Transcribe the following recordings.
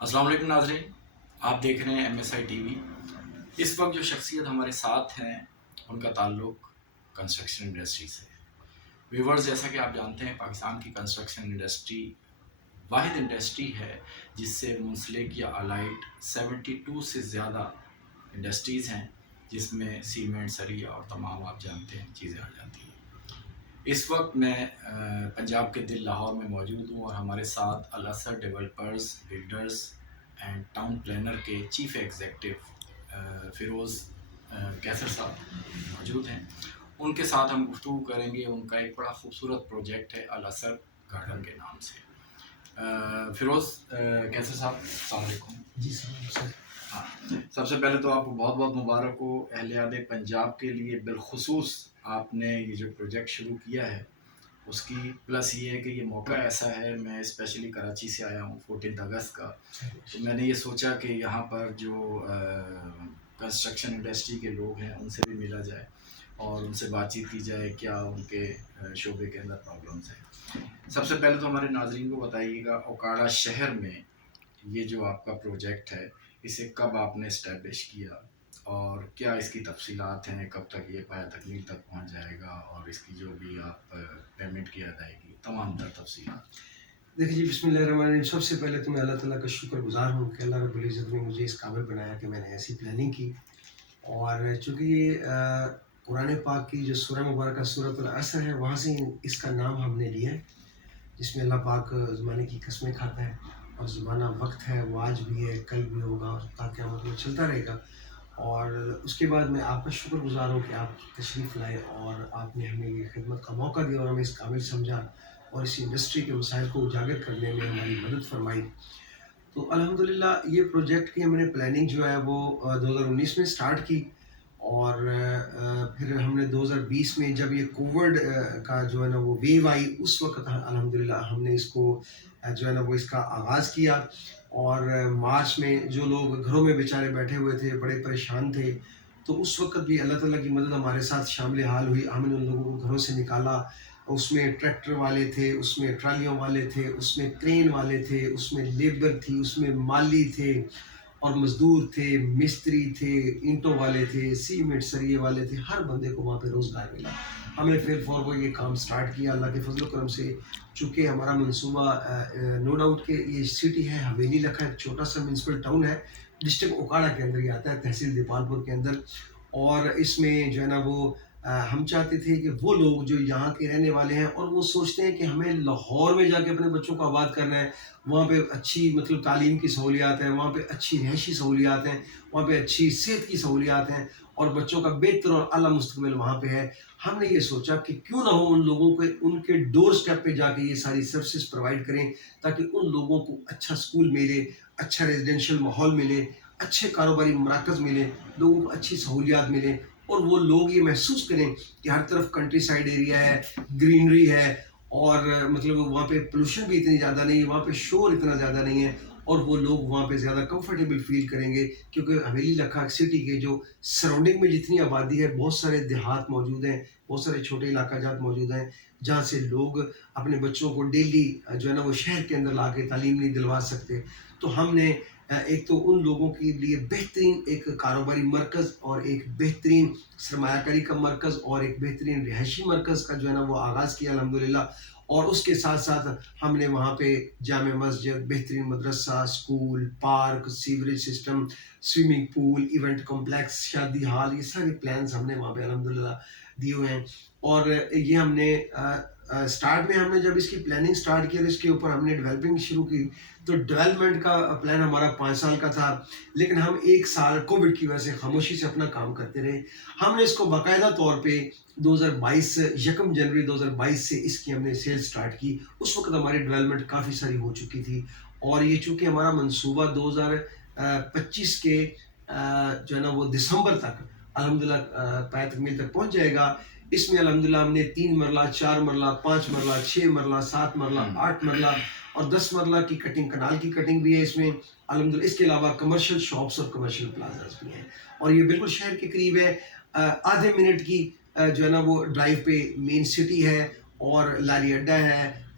السلام علیکم ناظرین، آپ دیکھ رہے ہیں M S I T V. اس وقت جو شخصیت ہمارے ساتھ ہیں ان کا تعلق کنسٹرکشن انڈسٹری سے۔ ویورز، جیسا کہ آپ جانتے ہیں پاکستان کی کنسٹرکشن انڈسٹری واحد انڈسٹری ہے جس سے منسلک یا الائڈ 72 سے زیادہ انڈسٹریز ہیں، جس میں سیمنٹ، سریع اور تمام آپ جانتے ہیں چیزیں آ جاتی ہیں۔ اس وقت میں پنجاب کے دل لاہور میں موجود ہوں اور ہمارے ساتھ Al Asar developers, builders and town planner کے چیف ایگزیکٹو فیروز کیسر صاحب موجود ہیں۔ ان کے ساتھ ہم گفتگو کریں گے۔ ان کا ایک بڑا خوبصورت پروجیکٹ ہے الاثر گارڈن کے نام سے۔ فیروز کیسر صاحب، السلام علیکم۔ جی سر۔ ہاں، سب سے پہلے تو آپ کو بہت بہت مبارک ہو اہلیاد پنجاب کے لیے، بالخصوص آپ نے یہ جو پروجیکٹ شروع کیا ہے اس کی۔ پلس یہ ہے کہ یہ موقع ایسا ہے، میں اسپیشلی کراچی سے آیا ہوں 14 اگست کا، تو میں نے یہ سوچا کہ یہاں پر جو کنسٹرکشن انڈسٹری کے لوگ ہیں ان سے بھی ملا جائے اور ان سے بات چیت کی جائے، کیا ان کے شعبے کے اندر پرابلمس ہیں۔ سب سے پہلے تو ہمارے ناظرین کو بتائیے گا، اوکاڑا شہر میں یہ جو آپ کا پروجیکٹ ہے اسے کب آپ نے اسٹیبلش کیا اور کیا اس کی تفصیلات ہیں، کب تک یہ پایہ تکمیل تک پہنچ جائے گا اور اس کی جو بھی آپ پیمنٹ کی ادائیگی، تمام تر تفصیلات۔ دیکھیے جی، بسم اللہ الرحمن الرحیم۔ سب سے پہلے تو میں اللہ تعالیٰ کا شکر گزار ہوں کہ اللہ رب العزت نے مجھے اس قابل بنایا کہ میں نے ایسی پلاننگ کی، اور چونکہ یہ قرآن پاک کی جو سورہ مبارکہ سورۃ العصر ہے وہاں سے اس کا نام ہم نے لیا ہے، جس میں اللہ پاک زمانے کی قسمیں کھاتا ہے، اور زمانہ وقت ہے، وہ آج بھی ہے، کل بھی ہوگا اور تا قیامت میں چلتا رہے گا۔ اور اس کے بعد میں آپ کا شکر گزار ہوں کہ آپ تشریف لائے اور آپ نے ہمیں یہ خدمت کا موقع دیا اور ہمیں اس قابل سمجھا اور اس انڈسٹری کے مسائل کو اجاگر کرنے میں ہماری مدد فرمائی۔ تو الحمدللہ یہ پروجیکٹ کی ہم نے پلاننگ جو ہے وہ 2019 میں سٹارٹ کی، اور پھر ہم نے 2020 میں جب یہ کووڈ کا جو ہے نا وہ ویو آئی، اس وقت الحمدللہ ہم نے اس کو جو ہے نا وہ اس کا آغاز کیا۔ اور مارچ میں جو لوگ گھروں میں بیچارے بیٹھے ہوئے تھے، بڑے پریشان تھے، تو اس وقت بھی اللہ تعالیٰ کی مدد ہمارے ساتھ شامل حال ہوئی۔ ہم نے ان لوگوں کو گھروں سے نکالا، اس میں ٹریکٹر والے تھے، اس میں ٹرالیوں والے تھے، اس میں کرین والے تھے، اس میں لیبر تھی، اس میں مالی تھے اور مزدور تھے، مستری تھے، اینٹوں والے تھے، سیمنٹ سریے والے تھے، ہر بندے کو وہاں پہ روزگار ملا۔ ہم نے پھر فور یہ کام سٹارٹ کیا اللہ کے فضل و کرم سے۔ چونکہ ہمارا منصوبہ نو ڈاؤٹ کہ یہ سٹی ہے حویلی لکھا، ایک چھوٹا سا میونسپل ٹاؤن ہے، ڈسٹرکٹ اوکاڑا کے اندر ہی آتا ہے، تحصیل دیپال پور کے اندر۔ اور اس میں جو ہے نا وہ ہم چاہتے تھے کہ وہ لوگ جو یہاں کے رہنے والے ہیں اور وہ سوچتے ہیں کہ ہمیں لاہور میں جا کے اپنے بچوں کو آباد کرنا ہے، وہاں پہ اچھی مطلب تعلیم کی سہولیات ہیں، وہاں پہ اچھی رہائشی سہولیات ہیں، وہاں پہ اچھی صحت کی سہولیات ہیں اور بچوں کا بہتر اور اعلیٰ مستقبل وہاں پہ ہے۔ ہم نے یہ سوچا کہ کیوں نہ ہو ان لوگوں کو ان کے ڈور سٹیپ پہ جا کے یہ ساری سروسز پرووائڈ کریں، تاکہ ان لوگوں کو اچھا سکول ملے، اچھا ریزیڈینشیل ماحول ملے، اچھے کاروباری مراکز ملے، لوگوں کو اچھی سہولیات ملیں، اور وہ لوگ یہ محسوس کریں کہ ہر طرف کنٹری سائڈ ایریا ہے، گرینری ہے، اور مطلب وہاں پہ پولوشن بھی اتنی زیادہ نہیں ہے، وہاں پہ شور اتنا زیادہ نہیں ہے، اور وہ لوگ وہاں پہ زیادہ کمفرٹیبل فیل کریں گے۔ کیونکہ حویلی لکھا سٹی کے جو سراؤنڈنگ میں جتنی آبادی ہے، بہت سارے دیہات موجود ہیں، بہت سارے چھوٹے علاقہ جات موجود ہیں، جہاں سے لوگ اپنے بچوں کو ڈیلی جو ہے نا وہ شہر کے اندر لا کے تعلیم نہیں دلوا سکتے۔ تو ہم نے ایک تو ان لوگوں کے لیے بہترین ایک کاروباری مرکز اور ایک بہترین سرمایہ کاری کا مرکز اور ایک بہترین رہائشی مرکز کا جو ہے نا وہ آغاز کیا الحمدللہ۔ اور اس کے ساتھ ساتھ ہم نے وہاں پہ جامع مسجد، بہترین مدرسہ، school, park, sewerage system, swimming pool, event complex, شادی ہال، یہ سارے پلانز ہم نے وہاں پہ الحمدللہ دیے ہوئے ہیں۔ اور یہ ہم نے سٹارٹ میں ہم نے جب اس کی پلاننگ سٹارٹ کیا تو اس کے اوپر ہم نے ڈیولپنگ شروع کی، تو ڈیولپمنٹ کا پلان ہمارا 5 سال کا تھا، لیکن ہم 1 سال کووڈ کی وجہ سے خاموشی سے اپنا کام کرتے رہے۔ ہم نے اس کو باقاعدہ طور پہ 2022 1 جنوری 2022 سے اس کی ہم نے سیل سٹارٹ کی۔ اس وقت ہماری ڈیولپمنٹ کافی ساری ہو چکی تھی، اور یہ چونکہ ہمارا منصوبہ 2025 کے جو ہے نا وہ دسمبر تک الحمدللہ پایہ تکمیل تک پہنچ جائے گا۔ اس میں الحمدللہ ہم نے 3 مرلہ، 4 مرلہ، 5 مرلہ، 6 مرلہ، 7 مرلہ، 8 مرلہ اور 10 مرلہ کی کٹنگ، کنال کی کٹنگ بھی ہے اس میں الحمدللہ۔ اس کے علاوہ کمرشل شاپس اور کمرشل پلازاز بھی ہیں، اور یہ بالکل شہر کے قریب ہے، آدھے منٹ کی جو ہے نا وہ ڈرائیو پہ مین سٹی ہے، اور لاری اڈا ہے،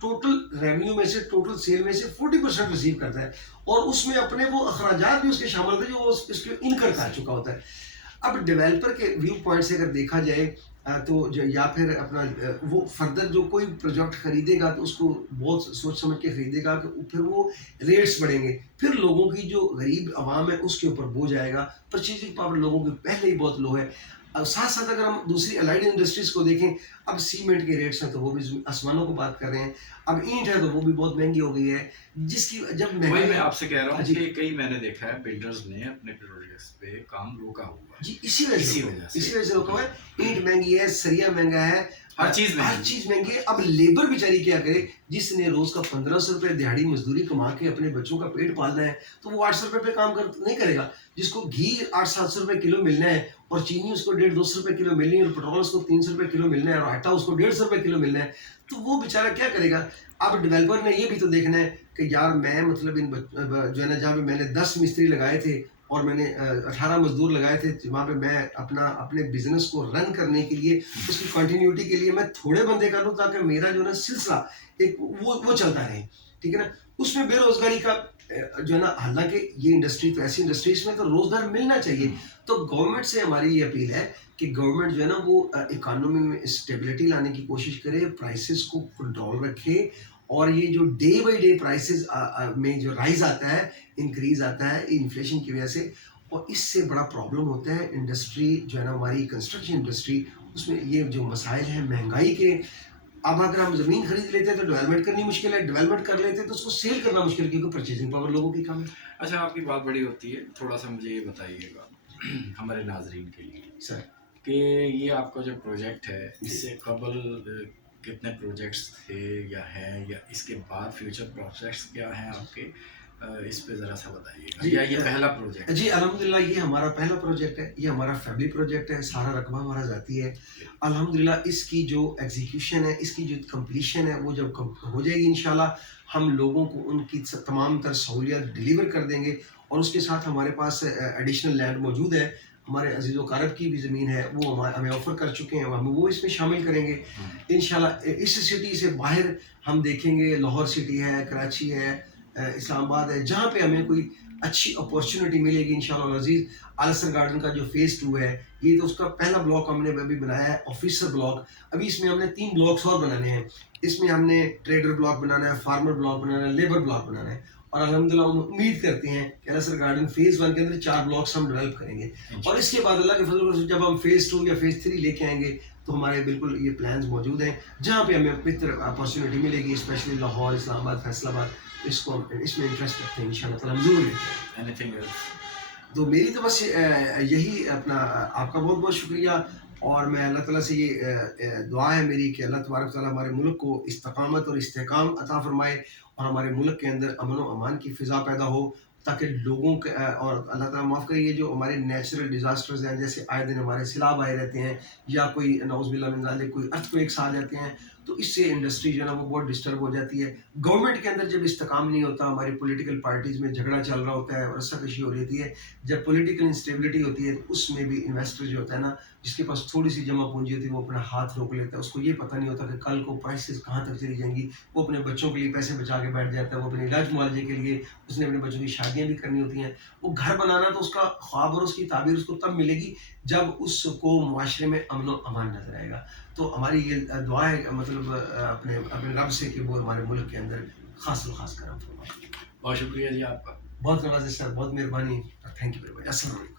ٹوٹل ریونیو میں سے ٹوٹل سیل میں سے 40% ریسیو کرتا ہے اور اس میں اپنے وہ اخراجات بھی اس کے شامل ہوتے ہیں جو اس کے انکر کر چکا ہوتا ہے. اب ڈیولپر کے ویو پوائنٹ سے اگر دیکھا جائے تو جو یا پھر اپنا وہ فردر جو کوئی پروجیکٹ خریدے گا تو اس کو بہت سوچ سمجھ کے خریدے گا کہ پھر وہ ریٹس بڑھیں گے, پھر لوگوں کی جو غریب عوام ہے اس کے اوپر بوجھ آئے گا, پرچیزنگ پاور لوگوں کی پہلے ہی بہت لو ہے. اب ساتھ ساتھ اگر ہم دوسری الائڈ انڈسٹریز کو دیکھیں, اب سیمنٹ کے ریٹس ہیں تو وہ بھی آسمانوں کو بات کر رہے ہیں, اب اینٹ ہے تو وہ بھی بہت مہنگی ہو گئی ہے, جس کی جب وہی میں آپ سے کہہ رہا ہوں کہ کئی میں نے دیکھا ہے بلڈرز نے اپنے پروجیکٹس پہ کام روکا ہوا ہے. جی اسی وجہ سے روکا ہوا ہے. اینٹ مہنگی ہے, سریا مہنگا ہے, ہر چیز مہنگی ہے. اب لیبر بیچاری کیا کرے, جس نے روز کا 1500 روپے دیہڑی مزدوری کما کے اپنے بچوں کا پیٹ پالنا ہے تو وہ 800 روپے پہ کام نہیں کرے گا. جس کو گھی 800-700 روپے کلو ملنا ہے اور چینی اس کو 150-200 روپے کلو ملنی ہے اور پیٹرول اس کو 300 روپے کلو ملنا ہے اور آٹا اس کو 150 روپے کلو ملنا ہے, تو وہ بیچارہ کیا کرے گا. اب ڈیولپر نے یہ بھی تو دیکھنا ہے کہ یار میں مطلب ان جو ہے نا, جہاں پہ میں نے 10 مستری لگائے تھے اور میں نے 18 مزدور لگائے تھے, وہاں پہ میں اپنے بزنس کو رن کرنے کے لیے, اس کی کنٹینیوٹی کے لیے میں تھوڑے بندے کر لوں تاکہ میرا جو ہے نا سلسلہ ایک وہ چلتا رہے, ٹھیک ہے نا. اس میں بے روزگاری کا جو ہے نا, حالانکہ یہ انڈسٹری تو ایسی انڈسٹریز میں تو روزگار ملنا چاہیے. تو گورنمنٹ سے ہماری یہ اپیل ہے کہ گورنمنٹ جو ہے نا وہ اکانومی میں اسٹیبلٹی لانے کی کوشش کرے, پرائسز کو کنٹرول رکھے, اور یہ جو ڈے بائی ڈے پرائسز میں جو رائز آتا ہے, انکریز آتا ہے انفلیشن کی وجہ سے, اور اس سے بڑا پرابلم ہوتا ہے انڈسٹری جو ہے نا ہماری کنسٹرکشن انڈسٹری, اس میں یہ جو مسائل ہیں مہنگائی کے. اب اگر ہم زمین خرید لیتے ہیں تو ڈیولپمنٹ کرنی مشکل ہے, ڈیولپمنٹ کر لیتے ہیں تو اس کو سیل کرنا مشکل ہے کیونکہ پرچیزنگ پاور لوگوں کی کم ہے. اچھا, آپ کی بات بڑی ہوتی ہے, تھوڑا سا مجھے یہ بتائیے گا ہمارے ناظرین کے لیے سر کہ یہ آپ کا جو پروجیکٹ ہے اس سے قبل کتنے پروجیکٹس تھے یا ہیں, یا اس کے بعد فیوچر پروجیکٹس کیا ہیں آپ کے, اس پہ ذرا سا بتائیے گا. یا یہ پہلا پروجیکٹ؟ جی الحمدللہ یہ ہمارا پہلا پروجیکٹ ہے, یہ ہمارا فیملی پروجیکٹ ہے, سارا رقبہ ہمارا ذاتی ہے. الحمدللہ اس کی جو ایگزیکیوشن ہے, اس کی جو کمپلیشن ہے وہ جب ہو جائے گی انشاءاللہ ہم لوگوں کو ان کی تمام تر سہولیات ڈلیور کر دیں گے. اور اس کے ساتھ ہمارے پاس ایڈیشنل لینڈ موجود ہے, ہمارے عزیز و اقارب کی بھی زمین ہے, وہ ہمیں آفر کر چکے ہیں, ہم وہ اس میں شامل کریں گے انشاءاللہ. اس سٹی سے باہر ہم دیکھیں گے, لاہور سٹی ہے, کراچی ہے, اسلام آباد ہے, جہاں پہ ہمیں کوئی اچھی اپورچونیٹی ملے گی انشاءاللہ العزیز. آلسر گارڈن کا جو فیز 2 ہے, یہ تو اس کا پہلا بلاک ہم نے ابھی بنایا ہے, آفیسر بلاک. ابھی اس میں ہم نے 3 بلاکس اور بنانے ہیں. اس میں ہم نے ٹریڈر بلاک بنانا ہے, فارمر بلاک بنانا ہے, لیبر بلاک بنانا ہے. اور الحمدللہ ہم امید کرتے ہیں کہ آلسر گارڈن فیز 1 کے اندر 4 بلاکس ہم ڈیولپ کریں گے. اور اس کے بعد اللہ کے فضل سے جب ہم فیز 2 یا فیز 3 لے کے آئیں گے تو ہمارے بالکل یہ پلانز موجود ہیں جہاں پہ ہمیں بہتر اپارچونیٹی ملے گی, اسپیشلی لاہور, اسلام آباد, فیصل آباد. اس کو اس میں انٹرسٹ رکھتے ہیں انشاءاللہ تعالیٰ ضرور لیتے ہیں. تو میری تو بس یہی اپنا آپ کا بہت بہت شکریہ, اور میں اللہ تعالیٰ سے یہ دعا ہے میری کہ اللہ تبارک تعالیٰ ہمارے ملک کو استقامت اور استحکام عطا فرمائے, اور ہمارے ملک کے اندر امن و امان کی فضا پیدا ہو تاکہ لوگوں کے, اور اللہ تعالیٰ معاف کرے یہ جو ہمارے نیچرل ڈیزاسٹرز ہیں, جیسے آئے دن ہمارے سیلاب آئے رہتے ہیں یا کوئی نعوذ باللہ من ذالک کوئی ارتھکویکس آ جاتے ہیں, تو اس سے انڈسٹری جو ہے نا وہ بہت ڈسٹرب ہو جاتی ہے. گورنمنٹ کے اندر جب استحکام نہیں ہوتا, ہماری پولیٹیکل پارٹیز میں جھگڑا چل رہا ہوتا ہے اور رسا کشی ہو رہی ہے, جب پولیٹیکل انسٹیبلٹی ہوتی ہے تو اس میں بھی انویسٹر جو ہوتا ہے نا, جس کے پاس تھوڑی سی جمع پونجی ہوتی ہے, وہ اپنا ہاتھ روک لیتا ہے. اس کو یہ پتہ نہیں ہوتا کہ کل کو پرائسز کہاں تک چلی جائیں گی. وہ اپنے بچوں کے لیے پیسے بچا کے بیٹھ جاتا ہے, وہ اپنے علاج معالجے کے لیے اس نے اپنے بچوں کی شادیاں بھی کرنی ہوتی ہیں. وہ گھر بنانا تو اس کا خواب اور اس کی تعبیر اس کو تب ملے گی جب اس کو معاشرے میں امن و امان نظر آئے گا. تو ہماری یہ دعا ہے مطلب اپنے رب سے کہ وہ ہمارے ملک کے اندر خاص الخاص کرم فرمائے. بہت شکریہ جی آپ کا, بہت نوازش سر, بہت مہربانی, تھینک یو ویری مچ. السلام علیکم.